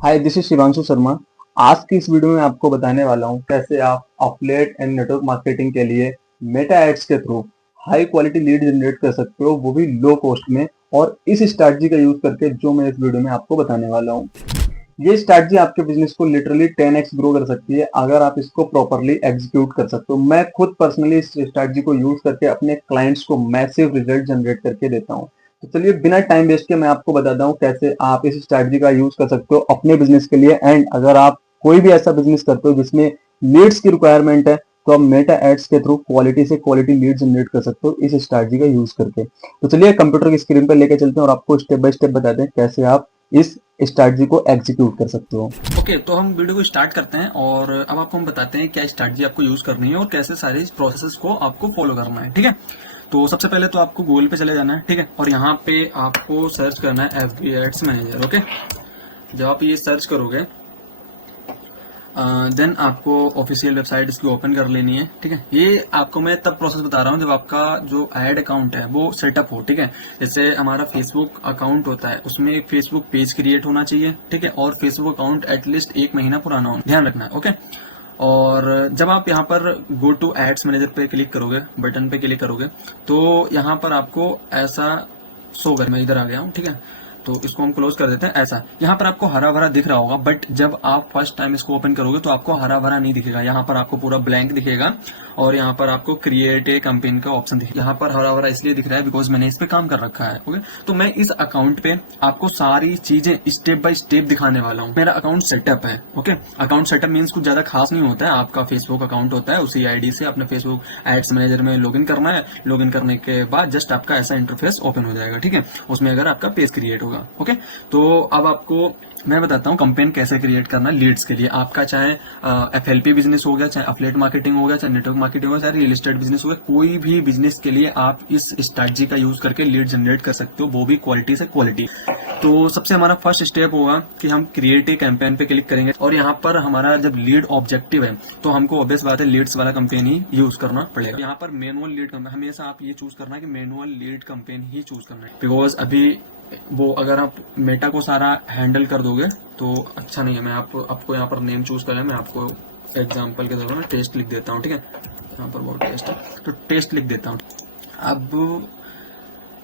Hi, this is Shivanshu Sharma. आज की इस वीडियो में आपको बताने वाला हूँ कैसे आप अफिलिएट एंड नेटवर्क मार्केटिंग के लिए मेटा एड्स के through high quality lead generate कर सकते हो, वो भी लो कॉस्ट में। और इस स्ट्रैटेजी का यूज करके जो मैं इस वीडियो में आपको बताने वाला हूँ, ये स्ट्रैटेजी आपके बिजनेस को लिटरली 10x ग्रो कर सकती है अगर आप इसको प्रॉपरली एग्जीक्यूट कर सकते हो। मैं खुद पर्सनली इस स्ट्रैटेजी को यूज करके अपने क्लाइंट्स को मैसिव रिजल्ट जनरेट करके देता हूँ। तो चलिए बिना टाइम वेस्ट के मैं आपको बताता हूँ कैसे आप इस स्ट्रैटेजी का यूज कर सकते हो अपने बिजनेस के लिए। एंड अगर आप कोई भी ऐसा बिजनेस करते हो जिसमें लीड्स की रिक्वायरमेंट है, तो आप मेटा एड्स के थ्रू क्वालिटी से क्वालिटी लीड जनरेट कर सकते हो इस स्ट्रैटेजी का यूज करके। तो चलिए कंप्यूटर की स्क्रीन पर लेके चलते हैं और आपको स्टेप बाय स्टेप बताते हैं कैसे आप इस स्ट्रैटेजी को एग्जीक्यूट कर सकते हो। ओके, तो हम वीडियो को स्टार्ट करते हैं और अब आपको हम बताते हैं क्या स्ट्रैटेजी आपको यूज करनी है और कैसे सारे प्रोसेसेस को आपको फॉलो करना है। ठीक है, तो सबसे पहले तो आपको गूगल पे चले जाना है। ठीक है, और यहाँ पे आपको सर्च करना है FB एड्स मैनेजर। ओके, जब आप ये सर्च करोगे देन आपको ऑफिशियल वेबसाइट इसकी ओपन कर लेनी है। ठीक है, ये आपको मैं तब प्रोसेस बता रहा हूँ जब आपका जो ऐड अकाउंट है वो सेटअप हो। ठीक है, जैसे हमारा फेसबुक अकाउंट होता है उसमें एक फेसबुक पेज क्रिएट होना चाहिए। ठीक है, और फेसबुक अकाउंट एटलीस्ट 1 महीना पुराना होना, ध्यान रखना है। ओके, और जब आप यहाँ पर गो टू एड्स मैनेजर पे क्लिक करोगे, बटन पे क्लिक करोगे, तो यहाँ पर आपको ऐसा शो कर, मैं इधर आ गया हूँ। ठीक है, तो इसको हम क्लोज कर देते हैं। ऐसा यहाँ पर आपको हरा भरा दिख रहा होगा, बट जब आप फर्स्ट टाइम इसको ओपन करोगे तो आपको हरा भरा नहीं दिखेगा। यहाँ पर आपको पूरा ब्लैंक दिखेगा और यहाँ पर आपको क्रिएट ए कैंपेन का ऑप्शन दिखेगा। यहाँ पर हरा भरा इसलिए दिख रहा है बिकॉज मैंने इस पे काम कर रखा है। ओके, तो मैं इस अकाउंट पे आपको सारी चीजें स्टेप बाय स्टेप दिखाने वाला हूँ। मेरा अकाउंट सेटअप है। ओके, अकाउंट सेटअप मीन्स कुछ ज्यादा खास नहीं होता है। आपका फेसबुक अकाउंट होता है, उसी आईडी से अपने फेसबुक एड्स मैनेजर में लॉगिन करना है। लॉगिन करने के बाद जस्ट आपका ऐसा इंटरफेस ओपन हो जाएगा। ठीक है, उसमें अगर आपका पेज क्रिएट होगा। ओके, तो अब आपको मैं बताता हूँ कैंपेन कैसे क्रिएट करना लीड्स के लिए। आपका चाहे FLP बिजनेस हो गया, चाहे अफिलिएट मार्केटिंग हो गया, चाहे नेटवर्क मार्केटिंग हो गया, चाहे रियल एस्टेट बिजनेस हो गया, कोई भी बिजनेस के लिए आप इस स्ट्रैटेजी का यूज करके लीड जनरेट कर सकते हो, वो भी क्वालिटी से क्वालिटी। तो सबसे हमारा फर्स्ट स्टेप होगा कि हम क्रिएट ए कैंपेन पे क्लिक करेंगे और यहाँ पर हमारा जब लीड ऑब्जेक्टिव है तो हमको ऑब्वियस बात है लीड्स वाला कैंपेन ही यूज करना पड़ेगा। यहाँ पर मैनुअल लीड कैंपेन हमेशा आप ये चूज करना है कि मैनुअल लीड कैंपेन ही चूज करना है, बिकॉज अभी वो अगर आप मेटा को सारा हैंडल कर दोगे तो अच्छा नहीं है। मैं आपको यहाँ पर नेम चूज करें, मैं आपको एग्जांपल के तौर पर टेस्ट लिख देता हूँ। ठीक है, यहाँ पर बहुत टेस्ट है तो टेस्ट लिख देता हूँ। अब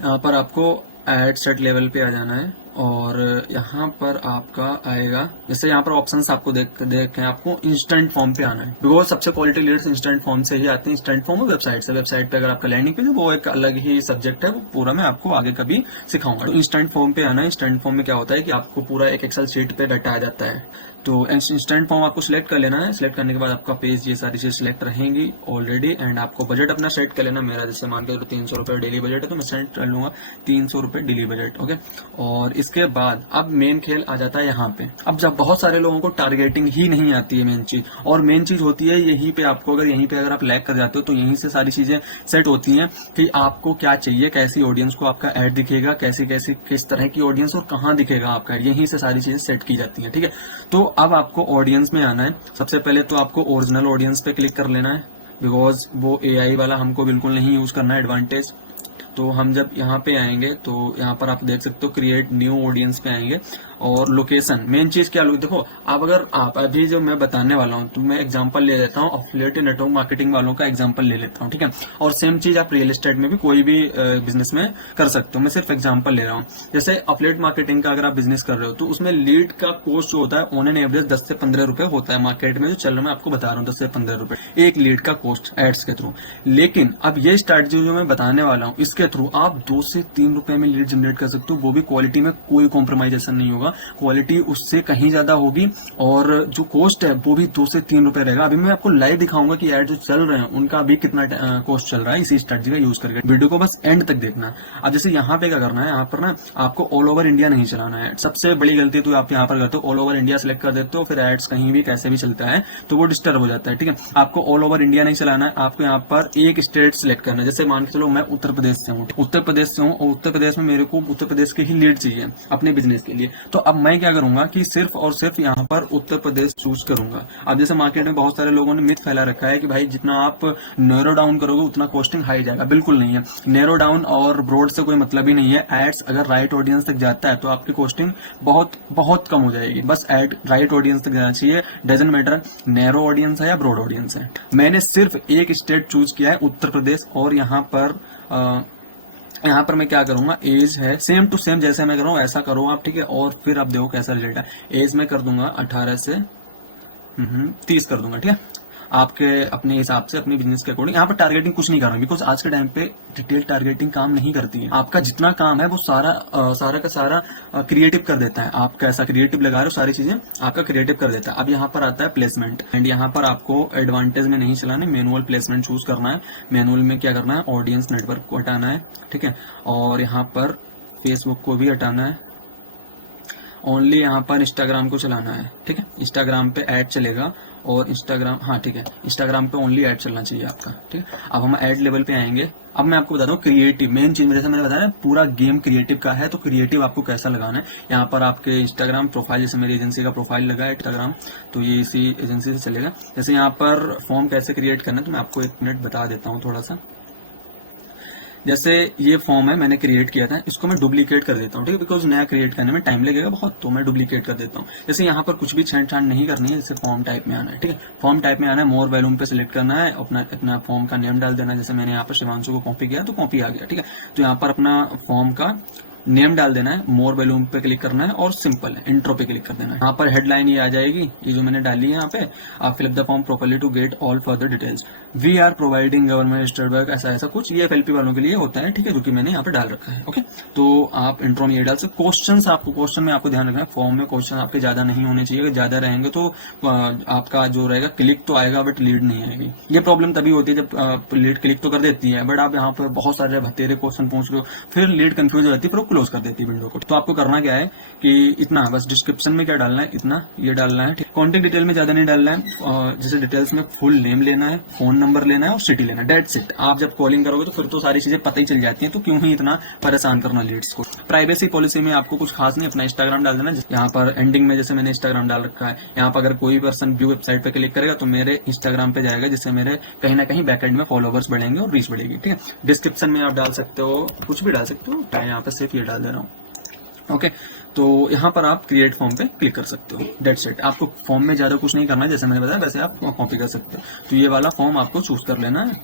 यहाँ पर आपको एड सेट लेवल पे आ जाना है और यहाँ पर आपका आएगा, जैसे यहाँ पर ऑप्शंस आपको देखें आपको इंस्टेंट फॉर्म पे आना है, बिकॉज सबसे क्वालिटी लीड्स इंस्टेंट फॉर्म से ही आते हैं। इंस्टेंट फॉर्म वेबसाइट से, वेबसाइट पे अगर आपका लैंडिंग पेज है वो एक अलग ही सब्जेक्ट है, वो पूरा मैं आपको आगे कभी सिखाऊंगा। तो इंस्टेंट फॉर्म पे आना है। इंस्टेंट फॉर्म में क्या होता है कि आपको पूरा एक एक्सेल शीट पे डाटा आ जाता है। तो इंस्टेंट फॉर्म आपको सिलेक्ट कर लेना है। सिलेक्ट करने के बाद आपका पेज ये सारी चीज सिलेक्ट रहेंगी ऑलरेडी। एंड आपको बजट अपना सेट कर लेना। मेरा जैसे मान के 300 रुपए डेली बजट है तो मैं सेट कर लूंगा 300 रुपए डेली बजट। ओके, और इसके बाद अब मेन खेल आ जाता है यहाँ पे। अब जब बहुत सारे लोगों को टारगेटिंग ही नहीं आती है मेन चीज, और मेन चीज होती है यहीं पे आपको, अगर यहीं पे अगर आप लैग कर जाते हो तो यहीं से सारी चीजें सेट होती हैं कि आपको क्या चाहिए, कैसी ऑडियंस को आपका ऐड दिखेगा, कैसी कैसी किस तरह की ऑडियंस और कहाँ दिखेगा आपका ऐड, यहीं से सारी चीजें सेट की जाती है। ठीक है, तो अब आपको ऑडियंस में आना है। सबसे पहले तो आपको ओरिजिनल ऑडियंस पे क्लिक कर लेना है, बिकॉज वो AI वाला हमको बिल्कुल नहीं यूज करना है एडवांटेज। तो हम जब यहाँ पे आएंगे तो यहाँ पर आप देख सकते हो क्रिएट न्यू ऑडियंस पे आएंगे और लोकेशन मेन चीज क्या देखो। अब अगर आप अभी जो मैं बताने वाला हूँ तो मैं एग्जांपल ले लेता हूँ, अफिलिएट नेटवर्क मार्केटिंग वालों का एग्जांपल ले लेता हूँ। ठीक है, और सेम चीज आप रियल एस्टेट में भी कोई भी बिजनेस में कर सकते हो। मैं सिर्फ एग्जांपल ले रहा हूँ। जैसे अफिलिएट मार्केटिंग का अगर आप बिजनेस कर रहे हो तो उसमें लीड का कॉस्ट जो होता है ऑन एन एवरेज 10 से 15 रुपए होता है मार्केट में जो चल रहा है। मैं आपको बता रहा हूँ 10 से 15 रुपए एक लीड का कॉस्ट एड्स के थ्रू। लेकिन अब ये स्ट्रैटेजी जो मैं बताने वाला हूँ इसके थ्रू आप 2 से 3 रुपए में लीड जनरेट कर सकते हो, वो भी क्वालिटी में कोई कॉम्प्रोमाइजेशन नहीं होगा, क्वालिटी उससे कहीं ज्यादा होगी और जो कॉस्ट है वो भी 2 से 3 रुपए रहेगा। अभी मैं आपको लाइव दिखाऊंगा कि ऐड जो चल रहे हैं उनका अभी कितना कॉस्ट चल रहा है इसी स्ट्रैटेजी का यूज करके। वीडियो को बस एंड तक देखना। अब जैसे यहाँ पे क्या करना है, यहाँ पर ना आपको ऑल ओवर इंडिया नहीं चलाना है। सबसे बड़ी गलती तो आप यहाँ पर करते हो, ऑल ओवर इंडिया सिलेक्ट कर देते हो, फिर एड्स कहीं भी कैसे भी चलता है तो वो डिस्टर्ब हो जाता है। ठीक है, आपको ऑल ओवर इंडिया नहीं चलाना है, आपको यहाँ पर एक स्टेट सिलेक्ट करना है। जैसे मान के चलो मैं उत्तर प्रदेश से हूँ, उत्तर प्रदेश में मेरे को उत्तर प्रदेश के ही लीड चाहिए अपने बिजनेस के लिए, तो अब मैं क्या करूंगा कि सिर्फ और सिर्फ यहाँ पर उत्तर प्रदेश चूज करूंगा। अब जैसे मार्केट में बहुत सारे लोगों ने मिथ फैला रखा है कि भाई जितना आप नैरो डाउन करोगे उतना कॉस्टिंग हाई जाएगा। बिल्कुल नहीं है, नैरो डाउन और ब्रॉड से कोई मतलब ही नहीं है। एड्स अगर राइट ऑडियंस तक जाता है तो आपकी कॉस्टिंग बहुत बहुत कम हो जाएगी। बस एड राइट ऑडियंस तक जाना चाहिए, डजंट मैटर नैरो ऑडियंस है या ब्रॉड ऑडियंस है। मैंने सिर्फ एक स्टेट चूज किया है, उत्तर प्रदेश, और यहाँ पर मैं क्या करूंगा, एज है सेम टू सेम जैसे मैं कर रहा हूँ ऐसा करो आप, ठीक है। और फिर आप देखो कैसा रिजल्ट है। एज में कर दूंगा 18 से 30 कर दूंगा, ठीक है। आपके अपने हिसाब से अपनी बिजनेस के अकॉर्डिंग। यहाँ पर टारगेटिंग कुछ नहीं कर रहा हूँ, बिकॉज आज के टाइम पे डिटेल टारगेटिंग काम नहीं करती है। आपका जितना काम है वो सारा का सारा क्रिएटिव कर देता है। आप कैसा क्रिएटिव लगा रहे हो, सारी चीजें आपका क्रिएटिव कर देता है। अब यहाँ पर आता है प्लेसमेंट, एंड यहाँ पर आपको एडवांटेज में नहीं चलाना है, मैनुअल प्लेसमेंट चूज करना है। मैनुअल में क्या करना है, ऑडियंस नेटवर्क को हटाना है, ठीक है। और यहाँ पर फेसबुक को भी हटाना है, ओनली यहाँ पर इंस्टाग्राम को चलाना है, ठीक है। इंस्टाग्राम पे ऐड चलेगा और इंस्टाग्राम, हाँ ठीक है, इंस्टाग्राम पे ओनली ऐड चलना चाहिए आपका, ठीक है। अब हम ऐड लेवल पे आएंगे। अब मैं आपको बताता हूँ क्रिएटिव, मेन चीज जैसे मैंने बताया पूरा गेम क्रिएटिव का है, तो क्रिएटिव आपको कैसा लगाना है। यहाँ पर आपके इंस्टाग्राम प्रोफाइल, जैसे मेरी एजेंसी का प्रोफाइल लगा है इंस्टाग्राम, तो ये इसी एजेंसी से चलेगा। जैसे यहाँ पर फॉर्म कैसे क्रिएट करना है, तो मैं आपको 1 मिनट बता देता हूँ थोड़ा सा। जैसे ये फॉर्म है मैंने क्रिएट किया था, इसको मैं डुप्लीकेट कर देता हूँ, ठीक है, बिकॉज नया क्रिएट करने में टाइम लगेगा बहुत, तो मैं डुप्लीकेट कर देता हूँ। जैसे यहाँ पर कुछ भी छेड़छाड़ नहीं करनी है, जैसे फॉर्म टाइप में आना है, ठीक है। फॉर्म टाइप में आना है, मोर वॉल्यूम पे सिलेक्ट करना है, अपना फॉर्म का नेम डाल देना है। जैसे मैंने यहाँ पर शिवांशु को कॉपी किया तो कॉपी आ गया, ठीक है। तो यहाँ पर अपना फॉर्म का नेम डाल देना है, मोर वॉल्यूम पे क्लिक करना है और सिंपल है, इंट्रो पे क्लिक कर देना है। यहाँ पर हेडलाइन ये आ जाएगी, ये जो मैंने डाली है यहाँ पे, आप fill up the form properly to get all further details, we are providing government registered work, ऐसा कुछ ये एफएलपी वालों के लिए होता है, ठीक है, जो कि मैंने यहाँ पे डाल रखा है। ओके, तो आप इंट्रो में ये डाल सकते। क्वेश्चन में आपको ध्यान रखना है, फॉर्म में क्वेश्चन आपके ज्यादा नहीं होने चाहिए। अगर ज्यादा रहेंगे तो आपका जो रहेगा क्लिक तो आएगा बट लीड नहीं आएगी। ये प्रॉब्लम तभी होती है जब लीड क्लिक तो कर देती है बट आप यहाँ पर बहुत सारे भतेरे क्वेश्चन पूछ रहे हो, फिर लीड कंफ्यूज हो जाती है, फिर वो क्लोज कर देती है विंडो को। तो आपको करना क्या है कि इतना बस डिस्क्रिप्शन में क्या डालना है, इतना ये डालना है, कॉन्टेक्ट डिटेल में ज्यादा नहीं डालना है। जैसे डिटेल्स में फुल नेम लेना है, फोन नंबर लेना है और सिटी लेना है, डेट्स इट। आप जब कॉलिंग करोगे तो फिर तो सारी चीजें पता ही चल जाती हैं, तो क्यों ही इतना परेशान करना लीड्स को। प्राइवेसी पॉलिसी में आपको कुछ खास नहीं, अपना इंस्टाग्राम डाल देना। यहाँ पर एंडिंग में जैसे मैंने इंस्टाग्राम डाल रखा है, यहाँ पर अगर कोई पर्सन व्यू वेबसाइट पे क्लिक करेगा तो मेरे इंस्टाग्राम पे जाएगा, जिससे मेरे कहीं ना कहीं बैकएंड में फॉलोवर्स बढ़ेंगे और रीच बढ़ेगी, ठीक है। डिस्क्रिप्शन में आप डाल सकते हो, कुछ भी डाल सकते हो, मैं यहाँ पे सिर्फ ये डाल दे रहा हूँ। ओके, तो यहाँ पर आप क्रिएट फॉर्म पे क्लिक कर सकते हो, डेट्स इट। आपको फॉर्म में ज्यादा कुछ नहीं करना है, जैसे मैंने बताया वैसे आप कॉपी कर सकते हो। तो ये वाला फॉर्म आपको चूज कर लेना है।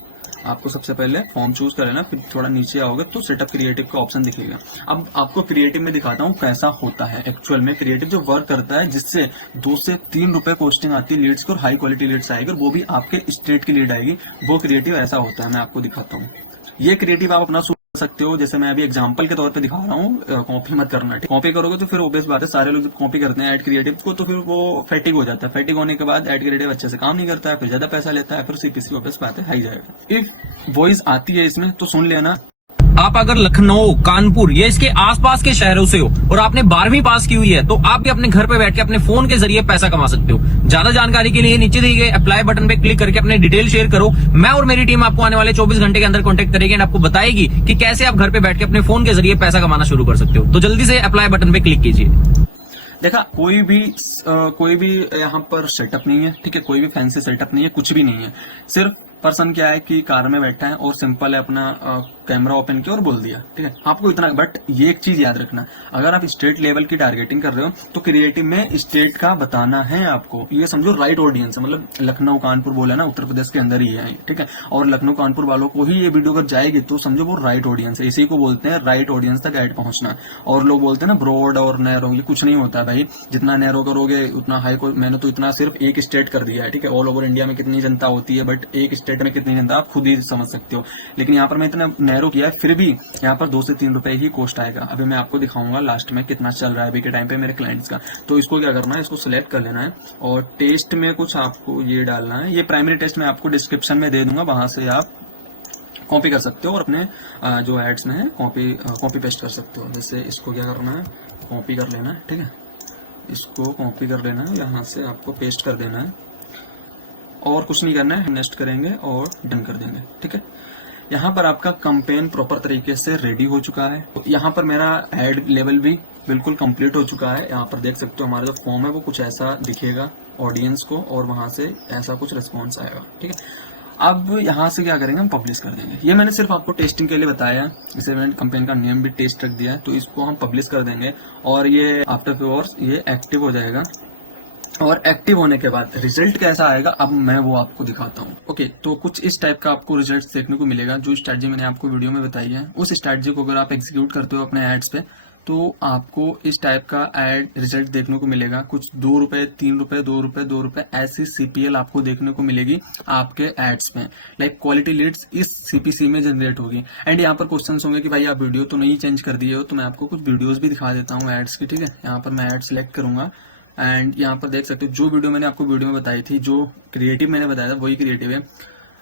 आपको सबसे पहले फॉर्म चूज कर लेना, फिर थोड़ा नीचे आओगे तो सेटअप क्रिएटिव का ऑप्शन दिखेगा। अब आपको क्रिएटिव में दिखाता हूँ कैसा होता है एक्चुअल में क्रिएटिव जो वर्क करता है, जिससे 2 से 3 रुपए कॉस्टिंग आती है लीड्स को और हाई क्वालिटी लीड्स आएगी, और वो भी आपके स्टेट की लीड आएगी। वो क्रिएटिव ऐसा होता है, मैं आपको दिखाता हूँ। ये क्रिएटिव आप अपना सकते हो, जैसे मैं अभी एग्जांपल के तौर पे दिखा रहा हूँ, कॉपी मत करना, ठीक। कॉपी करोगे तो फिर ऑब्वियस बात है, सारे लोग जब कॉपी करते हैं ऐड क्रिएटिव को तो फिर वो फैटिक हो जाता है। फैटिक होने के बाद ऐड क्रिएटिव अच्छे से काम नहीं करता है, फिर ज्यादा पैसा लेता है, फिर सीपीसी ऑब्वियस बात है हाई जाएगा। इफ वॉइस आती है इसमें तो सुन लेना। आप अगर लखनऊ, कानपुर या इसके आसपास के शहरों से हो और आपने 12वीं पास की हुई है तो आप भी अपने घर पे बैठ के अपने फोन के जरिए पैसा कमा सकते हो। ज्यादा जानकारी के लिए नीचे दिए गए अप्लाई बटन पे क्लिक करके अपने डिटेल शेयर करो। मैं और मेरी टीम आपको आने वाले 24 घंटे के अंदर कांटेक्ट करेगी और आपको बताएगी कि कैसे आप घर पे बैठ के अपने फोन के जरिए पैसा कमाना शुरू कर सकते हो। तो जल्दी से अप्लाई बटन पे क्लिक कीजिए। देखा, कोई भी यहाँ पर सेटअप नहीं है, ठीक है, कोई भी फैंसी सेटअप नहीं है, कुछ भी नहीं है। सिर्फ पर्सन क्या है कि कार में बैठा है और सिंपल है, अपना कैमरा ओपन किया और बोल दिया, ठीक है, आपको इतना। बट ये एक चीज याद रखना, अगर आप स्टेट लेवल की टारगेटिंग कर रहे हो तो क्रिएटिव में स्टेट का बताना है आपको। ये समझो राइट ऑडियंस है, मतलब लखनऊ कानपुर बोला ना, उत्तर प्रदेश के अंदर ही है, ठीक है। और लखनऊ कानपुर वालों को ही ये वीडियो अगर जाएगी तो समझो वो राइट ऑडियंस है। इसी को बोलते हैं राइट ऑडियंस तक ऐड पहुंचना। और लोग बोलते हैं ना ब्रॉड और नैरो, ये कुछ नहीं होता भाई। जितना नैरो करोगे उतना हाई को। मैंने तो इतना सिर्फ एक स्टेट कर दिया है, ठीक है। ऑल ओवर इंडिया में कितनी जनता होती है, बट एक स्टेट में कितनी जनता आप खुद ही समझ सकते हो। लेकिन यहाँ पर मैं इतना नैरो किया है, फिर भी यहाँ पर 2 से 3 रुपए ही कॉस्ट आएगा। अभी मैं आपको दिखाऊंगा लास्ट में कितना चल रहा है अभी के टाइम पे मेरे क्लाइंट्स का। तो इसको क्या करना है, इसको सिलेक्ट कर लेना है और टेस्ट में कुछ आपको ये डालना है। ये प्राइमरी टेस्ट मैं आपको डिस्क्रिप्शन में दे दूंगा, वहां से आप कॉपी कर सकते हो और अपने जो एड्स में है कॉपी पेस्ट कर सकते हो। जैसे इसको क्या करना है, कॉपी कर लेना है, ठीक है। इसको कॉपी कर लेना है, यहाँ से आपको पेस्ट कर देना है और कुछ नहीं करना है। नेक्स्ट करेंगे और डन कर देंगे, ठीक है। यहाँ पर आपका कैंपेन प्रॉपर तरीके से रेडी हो चुका है। यहाँ पर मेरा एड लेवल भी बिल्कुल कंप्लीट हो चुका है। यहाँ पर देख सकते हो हमारा जो फॉर्म है वो कुछ ऐसा दिखेगा ऑडियंस को और वहां से ऐसा कुछ रिस्पॉन्स आएगा। ठीक है, अब यहाँ से क्या करेंगे, हम पब्लिश कर देंगे। ये मैंने सिर्फ आपको टेस्टिंग के लिए बताया है, इसे मैंने कंपेन का नेम भी टेस्ट रख दिया है, तो इसको हम पब्लिश कर देंगे और ये आफ्टर फ्यू आवर्स ये एक्टिव हो जाएगा। और एक्टिव होने के बाद रिजल्ट कैसा आएगा अब मैं वो आपको दिखाता हूँ। ओके, तो कुछ इस टाइप का आपको रिजल्ट देखने को मिलेगा। जो स्ट्रैटेजी मैंने आपको वीडियो में बताई है उस स्ट्रैटेजी को अगर आप एग्जीक्यूट करते हो अपने एड्स पे तो आपको इस टाइप का एड रिजल्ट देखने को मिलेगा। कुछ 2 रुपए, 3 रुपए, 2 रुपए, 2 रुपए ऐसी सीपीएल आपको देखने को मिलेगी आपके एड्स में। लाइक क्वालिटी लीड्स इस सीपीसी में जनरेट होगी। एंड यहाँ पर क्वेश्चन होंगे कि भाई आप वीडियो तो नहीं चेंज कर दिए हो, तो मैं आपको कुछ वीडियोज भी दिखा देता हूँ एड्स की। ठीक है, यहाँ पर मैं एड सेलेक्ट करूंगा एंड यहाँ पर देख सकते हो जो वीडियो मैंने आपको वीडियो में बताई थी, जो क्रिएटिव मैंने बताया था वही क्रिएटिव है।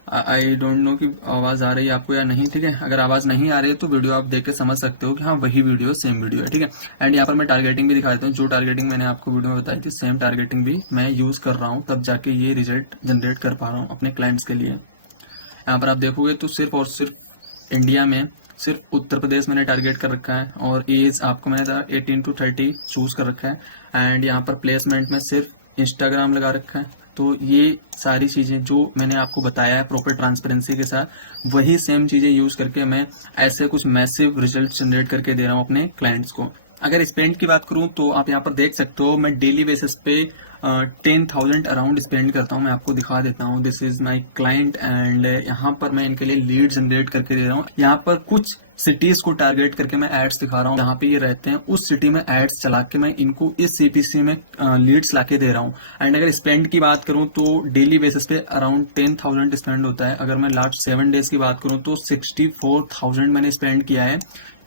आई डोंट नो कि आवाज आ रही है आपको या नहीं। ठीक है, अगर आवाज नहीं आ रही है तो वीडियो आप देख के समझ सकते हो कि हाँ वही वीडियो सेम वीडियो है। ठीक है, एंड यहाँ पर मैं टारगेटिंग भी दिखा देता हूँ। जो टारगेटिंग मैंने आपको वीडियो में बताई थी सेम टारगेटिंग भी मैं यूज कर रहा हूँ, तब जाके ये रिजल्ट जनरेट कर पा रहा हूँ अपने क्लाइंट्स के लिए। यहाँ पर आप देखोगे तो सिर्फ और सिर्फ इंडिया में सिर्फ उत्तर प्रदेश मैंने टारगेट कर रखा है और एज आपको मैंने 18 to 30 चूज कर रखा है। एंड यहाँ पर प्लेसमेंट में सिर्फ इंस्टाग्राम लगा रखा है। तो ये सारी चीजें जो मैंने आपको बताया है प्रॉपर ट्रांसपेरेंसी के साथ, वही सेम चीजें यूज करके मैं ऐसे कुछ मैसिव रिजल्ट जनरेट करके दे रहा हूँ अपने क्लाइंट्स को। अगर स्पेंड की बात करूं तो आप यहाँ पर देख सकते हो मैं डेली बेसिस पे 10,000 अराउंड स्पेंड करता हूँ। मैं आपको दिखा देता हूँ, this is my client and यहाँ पर मैं इनके लिए लीड जनरेट करके दे रहा हूँ। यहाँ पर कुछ सिटीज को टारगेट करके मैं एड्स दिखा रहा हूँ, जहाँ पे ये रहते हैं उस सिटी में एड्स चला के मैं इनको इस सीपीसी में लीड्स लाके दे रहा हूँ। एंड अगर स्पेंड की बात करूँ तो डेली बेसिस पे अराउंड 10,000 स्पेंड होता है। अगर मैं लास्ट 7 डेज की बात करूँ तो 64,000 मैंने स्पेंड किया है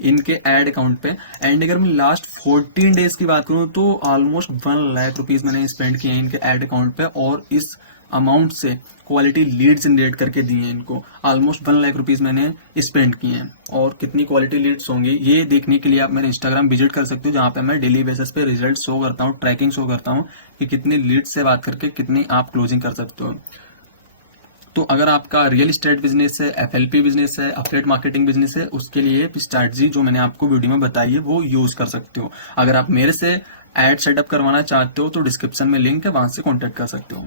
इनके एड अकाउंट पे। एंड अगर मैं लास्ट 14 डेज की बात करूं तो ऑलमोस्ट 1 लाख रुपीज मैंने स्पेंड किए हैं इनके एड अकाउंट पे और इस अमाउंट से क्वालिटी लीड जनरेट करके दिए हैं इनको। ऑलमोस्ट 1 लाख रुपीज मैंने स्पेंड किए हैं और कितनी क्वालिटी लीड्स होंगी ये देखने के लिए आप मेरे इंस्टाग्राम विजिट कर सकते हो, जहां पे मैं डेली बेसिस पे रिजल्ट शो करता हूँ, ट्रैकिंग शो करता हूँ कि कितनी लीड्स से बात करके कितनी आप क्लोजिंग कर सकते हो। तो अगर आपका रियल एस्टेट बिजनेस है, एफएलपी बिजनेस है, एफिलिएट मार्केटिंग बिजनेस है, उसके लिए स्ट्रैटेजी जो मैंने आपको वीडियो में बताई है वो यूज कर सकते हो। अगर आप मेरे से एड सेटअप करवाना चाहते हो तो डिस्क्रिप्शन में लिंक है, वहां से कॉन्टेक्ट कर सकते हो।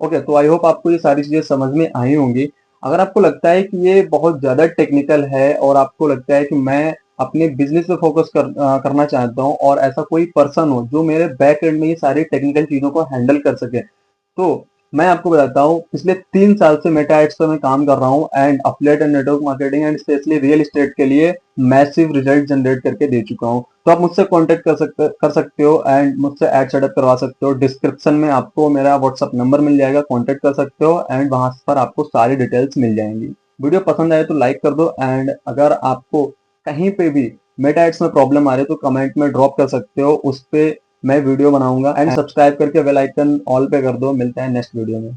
ओके, तो आई होप आपको ये सारी चीजें समझ में आई होंगी। अगर आपको लगता है कि ये बहुत ज्यादा टेक्निकल है और आपको लगता है कि मैं अपने बिजनेस पे फोकस करना चाहता हूँ और ऐसा कोई पर्सन हो जो मेरे बैक एंड में ये सारी टेक्निकल चीजों को हैंडल कर सके, तो मैं आपको बताता हूँ पिछले 3 साल से मेटा एड्स पे मैं काम कर रहा हूँ and affiliate and network marketing and specially real estate के लिए मैसिव रिजल्ट जनरेट करके दे चुका हूँ। तो आप मुझसे कांटेक्ट कर सकते हो एंड मुझसे एड सेटअप करवा सकते हो। डिस्क्रिप्शन में आपको मेरा व्हाट्सअप नंबर मिल जाएगा, कांटेक्ट कर सकते हो एंड वहां पर आपको सारी डिटेल्स मिल जाएंगी। वीडियो पसंद आए तो लाइक कर दो एंड अगर आपको कहीं पे भी मेटा एड्स में प्रॉब्लम आ रही है तो कमेंट में ड्रॉप कर सकते हो, उस पे मैं वीडियो बनाऊंगा। एंड सब्सक्राइब करके बेल आइकन ऑल पे कर दो। मिलते हैं नेक्स्ट वीडियो में।